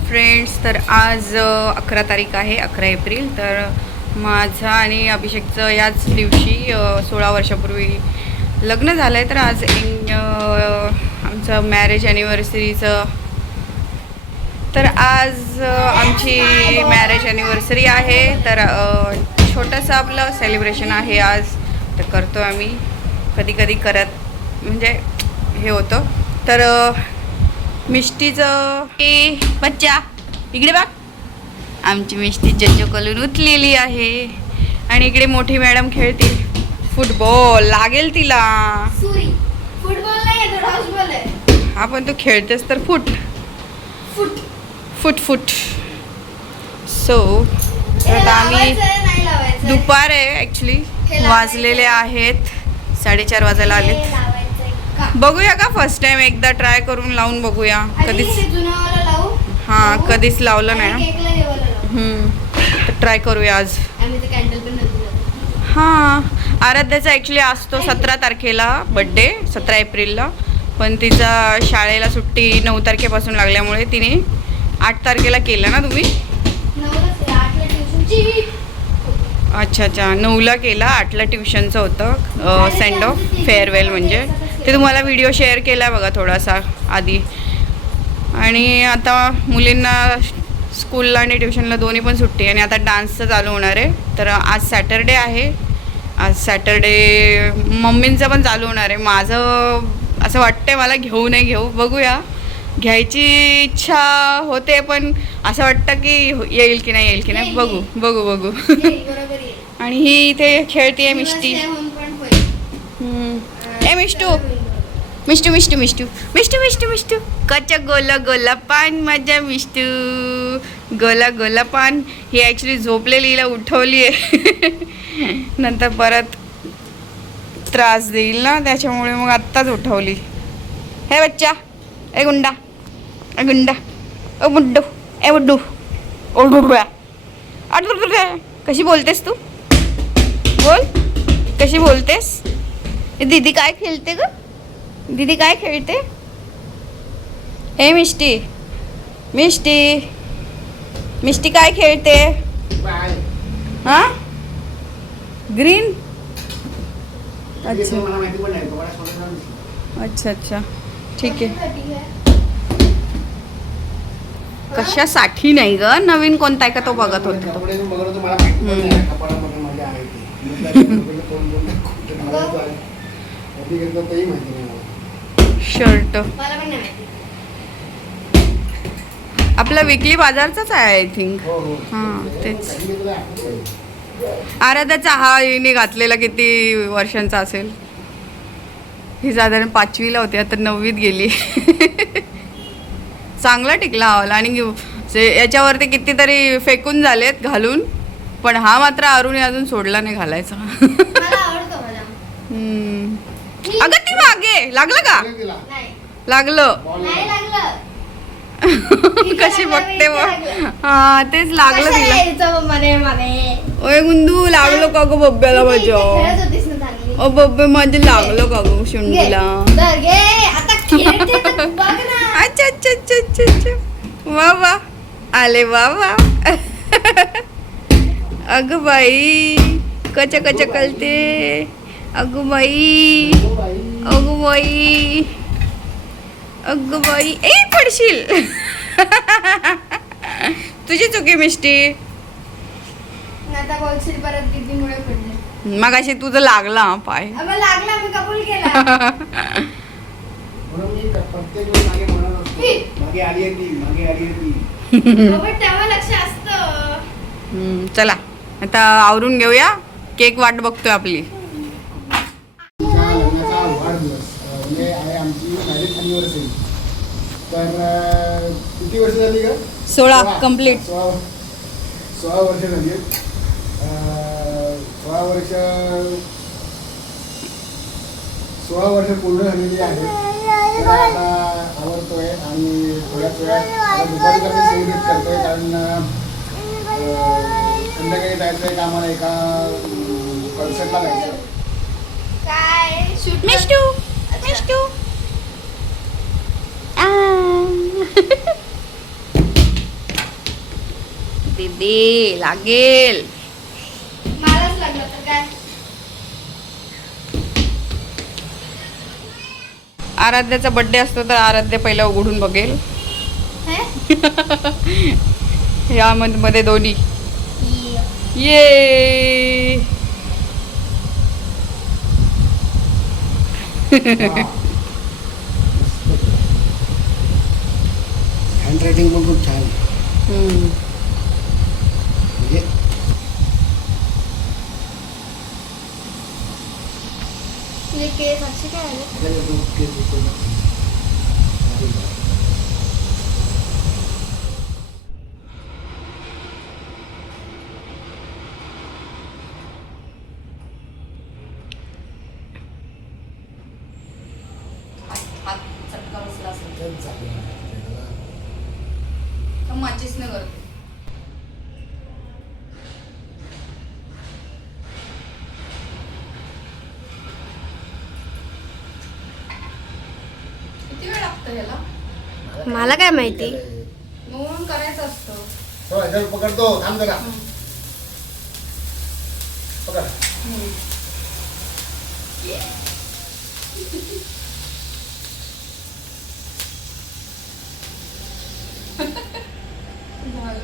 Friends, तर आज 11 तारीख आहे, 11 एप्रिल. तर माझा आणि अभिषेकचं याच दिवशी 16 वर्षापूर्वी लग्न झालं आहे. तर आज आमचं मॅरेज ॲनिव्हर्सरीचं, तर आज आमची मॅरेज ॲनिव्हर्सरी आहे. तर छोटंसं आपलं सेलिब्रेशन आहे आज. तर करतो आम्ही, कधी कधी करत म्हणजे हे होतं. तर मिष्टीचं बच्चा इकडे बघ, आमची मिष्टी जज्जोकडून उठलेली आहे आणि इकडे मोठी मॅडम खेळतील फुटबॉल. लागेल तिला. फुटबॉल नाही, डॉजबॉल आहे. हा पण तू खेळतेस तर foot foot foot foot. So आता आम्ही दुपार आहे ॲक्च्युली, वाजलेले आहेत 4:30 वाजायला आलेत. बघूया का फर्स्ट टाइम एकदा ट्राय करून लावून बघूया. कधीच हां कधीच लावलं नाही. तर ट्राय करूया आज. हां आराध्याचा ॲक्च्युली असतो 17 तारखेला बड्डे, 17 एप्रिलला. पण तिचा शाळेला सुट्टी 9 तारखेपासून लागल्यामुळे तिने 8 तारखेला केलं ना तुम्ही. अच्छा 9ला केला, 8ला ट्युशनचं होतं सेंड ऑफ फेअरवेल म्हणजे. ते तुम्हाला व्हिडिओ शेअर केला बघा थोडासा आधी. आणि आता मुलींना स्कूलला आणि ट्युशनला दोन्ही पण सुट्टी आहे आणि आता डान्सचं चालू होणार आहे. तर आज सॅटरडे आहे, आज सॅटरडे मम्मींचं पण चालू होणार आहे. माझं असं वाटतंय मला घेऊ नाही घेऊ, बघूया. घ्यायची इच्छा होते पण असं वाटतं की येईल की नाही येईल की नाही, बघू बघू बघू. आणि ही इथे खेळते मिष्टी. ए मिष्टू मिष्टू मिष्टू मिष्टू मिष्टू मिष्टू मिष्टू कच्चा गोला गोला पान माझ्या मिष्टू, गोला गोला पान. ही ॲक्च्युली झोपलेलीला उठवली आहे. नंतर परत त्रास देईल ना, त्याच्यामुळे मग आत्ताच उठवली. हे बच्चा, ए गुंडा, ए गुंडा, ओ बुड्डू, ए बुड्डू, ओ बुड्डा. कशी बोलतेस तू, बोल कशी बोलतेस. दीदी काय खेळते ग, दीदी काय खेळते. हे मिष्टी, मिष्टी मिष्टी काय खेळते. हां ग्रीन. अच्छा अच्छा अच्छा ठीक आहे. कशासाठी नाही ग, नवीन कोणता आहे का तो बघत होतो. शर्ट आपला विकली बाजारचाच आहे आय थिंक. हां तेच. आराध्याचा हा हिने घातलेला किती वर्षांचा असेल. ही साधारण 5वीला होती, आता 9वीत गेली. चांगला टिकला हवाला. आणि याच्यावरती कितीतरी फेकून झालेत घालून, पण हा मात्र अरुणी अजून सोडला नाही घालायचा. अगं ती मागे लागलं का, लागलं. कशी बघते मग. हा तेच लागलं तिला. ओय गुंदू लागलो का गो बब्ब्याला माझ्या. ओ बब्बे माझे लागलो का गो शुंडीला. अच्छा अच्छा अच्छा अच्छा अच्छा. वा वा आले वा वा. अगं बाई कचा कचा कळते. अगं बाई, अगं बाई, अगं बाई. ए पडशील. तुझी चुकी मिष्टी. मग अशी तुझं लागला पाय. लागला मी कबूल केला. चला आता आवरून घेऊया. केक वाट बघतोय आपली. तर किती वर्ष झाली का. 16 कम्प्लीट. 16 वर्ष झाली. 16 वर्ष पूर्ण झालेली आहेत. आता आवडतोय आणि थोड्याच वेळात दुपारी सेलिब्रेट करतोय, कारण संध्याकाळी जायचं आहे आम्हाला एका कॉन्सर्टला जायचं. मिष्टू मिष्टू दे लागेल. मलाच लागलं तर काय. आराध्याचा बर्थडे असतो तर आराध्य पहिला उघडून बघेल. हे? यामध्ये दोन्ही ये. ये. हँड रायटिंग पण खूप छान आहे. म्हणजे तुझे केस असे काय आले? हात चटका बसला असेल. तेच चांगलं आहे. माचीस न करते. किती वेळ लागतो ह्याला? मला काय माहिती. म्हणून करायचं असतं. हो, याच्यावर पकडतो. थांब जरा. पकड.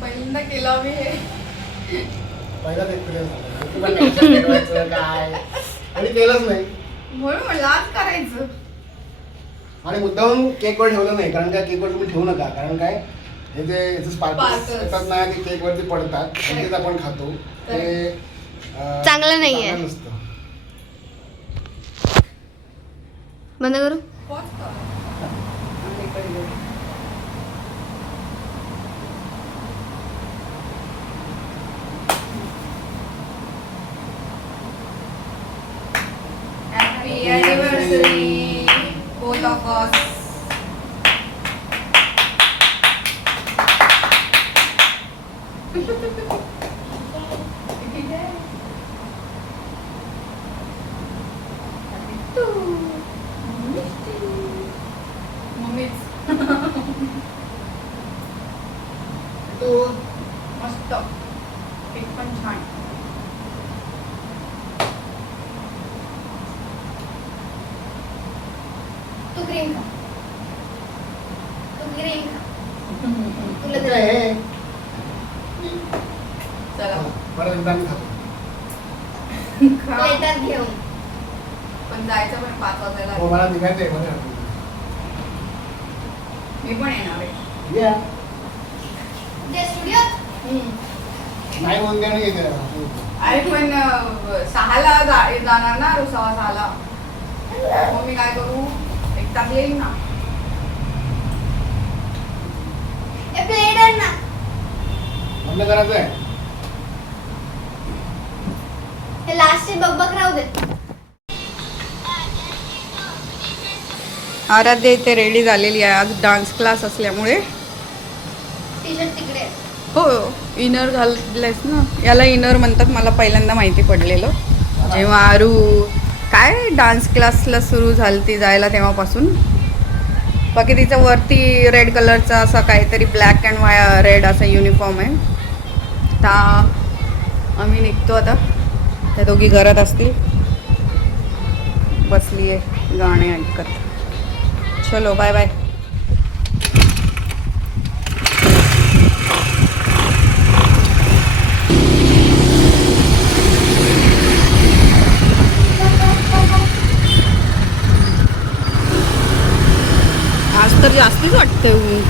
पहिल्यांदा केला मी हे. पहिलाच एक्सपिरियन्स झाला. तू पण टेन्शन ठेवायचं काय आणि केलंच नाही. म्हणून म्हणलं आज करायचं. आणि मुद्दाहून केकवर ठेवलं नाही, कारण काय केकवर तुम्ही ठेवू नका. कारण काय हे जे स्पार्कल्स Sparkles. येतात ना, ते केकवरती पडतात आणि तेच आपण खातो. ते चांगलं नाहीये. चांगलं नसतं. बंद करू. Pause कर. आणि पहिले. Happy anniversary, both of us. मम्मीच तू मस्त. केक पण छान. तू क्रीम खा. तू क्रीम खा. तुला काय आहे? चला परत एकदा मी खातो. खा. लेटर घेऊन. पण जायचं पण 5 वाजायला. हो, मला निघायचंय. मला खातो. मी पण येणार आहे. या. ते स्टुडिओत. नाही होऊन द्या, नाही येते. अरे पण 6ला जाणार ना, 6:15. मग मी काय करू? एक तास येईल ना. ए प्लेट आण ना. बंद करायचं आहे. हे लास्टचे बकबक राहू दे. आराध्या इथे रेडी झालेली आहे. आज डान्स क्लास असल्यामुळे. टी शर्ट तिकडे आहे. हो, इनर घाललेस ना. याला इनर म्हणतात, मला पहिल्यांदा माहिती पडलेलं जेव्हा आरू काय डान्स क्लासला सुरू झाली ती जायला तेव्हापासून. बाकी तिचा वरती रेड कलरचा असा काहीतरी ब्लॅक अँड रेड असा युनिफॉर्म आहे. आता आम्ही निघतो. आता त्या दोघी घरात असतील. बसली आहे गाणे ऐकत. चलो बाय बाय. आज तर जास्तीच वाटतंय ऊन.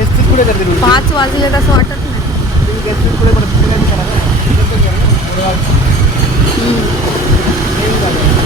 एसटीच पुढे करते मी. 5 वाजले तसं वाटत नाही. एसटीच पुढे परत पुढे नाही करा ना. सेम झालं.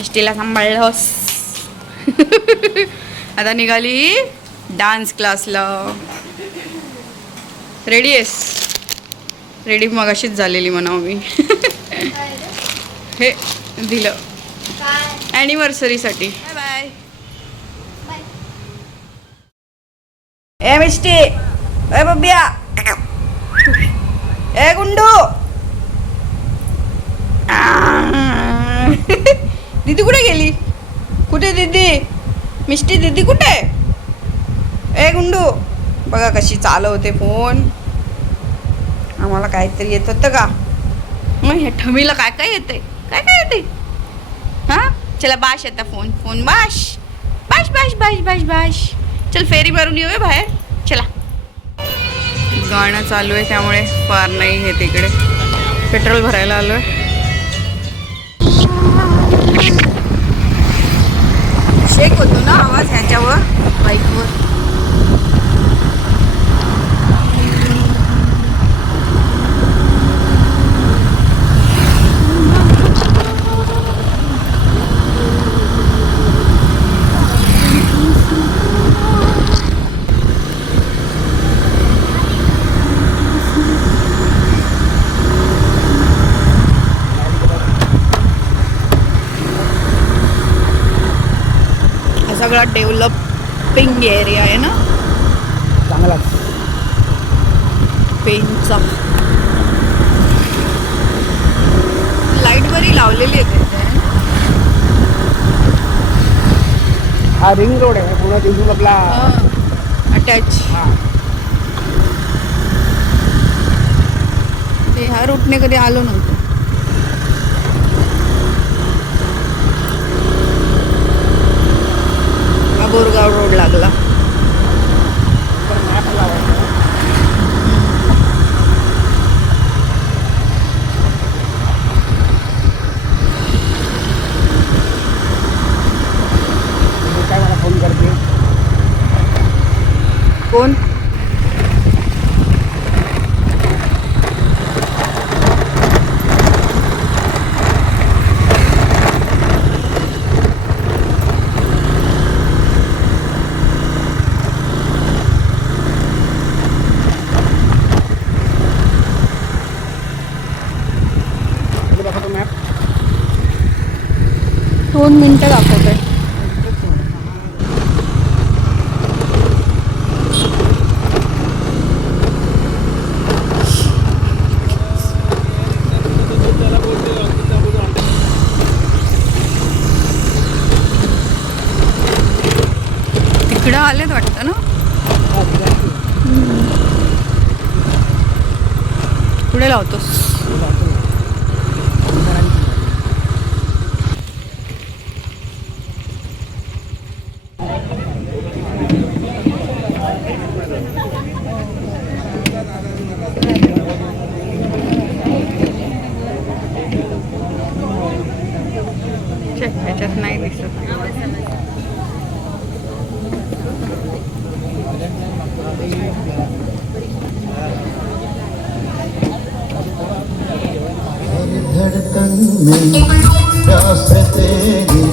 मिष्टीला सांभाळलंस. आता निघाली डान्स क्लासला. रेडी आहेस? रेडी मगाशीच झालेली म्हणावं मी. काय रे? हे दिलं काय? ॲनिव्हर्सरीसाठी. Bye bye. बाय. ए मिष्टी, ए बब्या, ए गुंडू. दीदी कुठे गेली? कुठे दीदी? मिष्टी दीदी कुठे? ए गुंडू, बघा कशी चालवते फोन. आम्हाला काहीतरी येत होतं का? मग ह्या ठमीला काय काय येते? काय काय येते? हां चला बाश आता phone phone bash bash bash bash bash bash. चल फेरी मारून येऊया बाहेर. चला. गाणं चालू आहे त्यामुळे फार नाही हे तिकडे. पेट्रोल भरायला आलो आहे. शेक होतो ना आवाज ह्याच्यावर बाईकवर. सगळा डेव्हलपिंग एरिया आहे ना चांगला. पेनचा लाईट बरी लावलेली आहे तिथे. हा रिंग रोड आहे पुन्हा तिथून आपला अटॅच. ते ह्या रूटने कधी आलो नव्हतो. बोरगाव रोड लागला. काय मला फोन करते कोण? दाखवतो मॅप. 2 मिनिटं दाखवतोय. तिकडं आलेत वाटतं ना. पुढे लावतोस. ह्याच्यात नाही दिसत. धड़कन में प्यास है तेरी.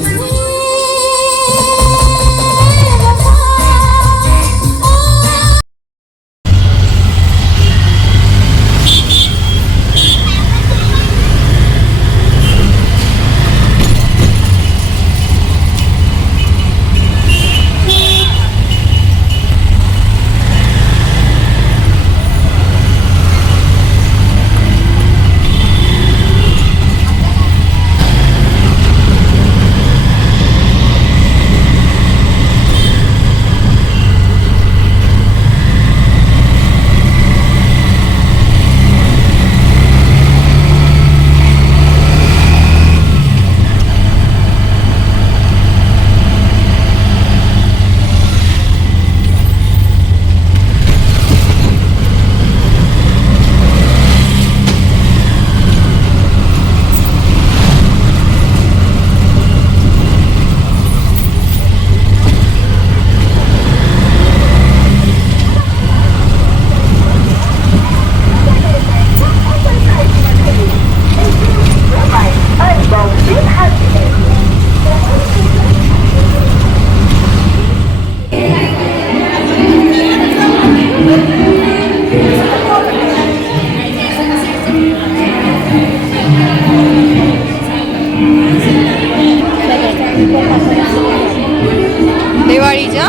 दिवाळीच्या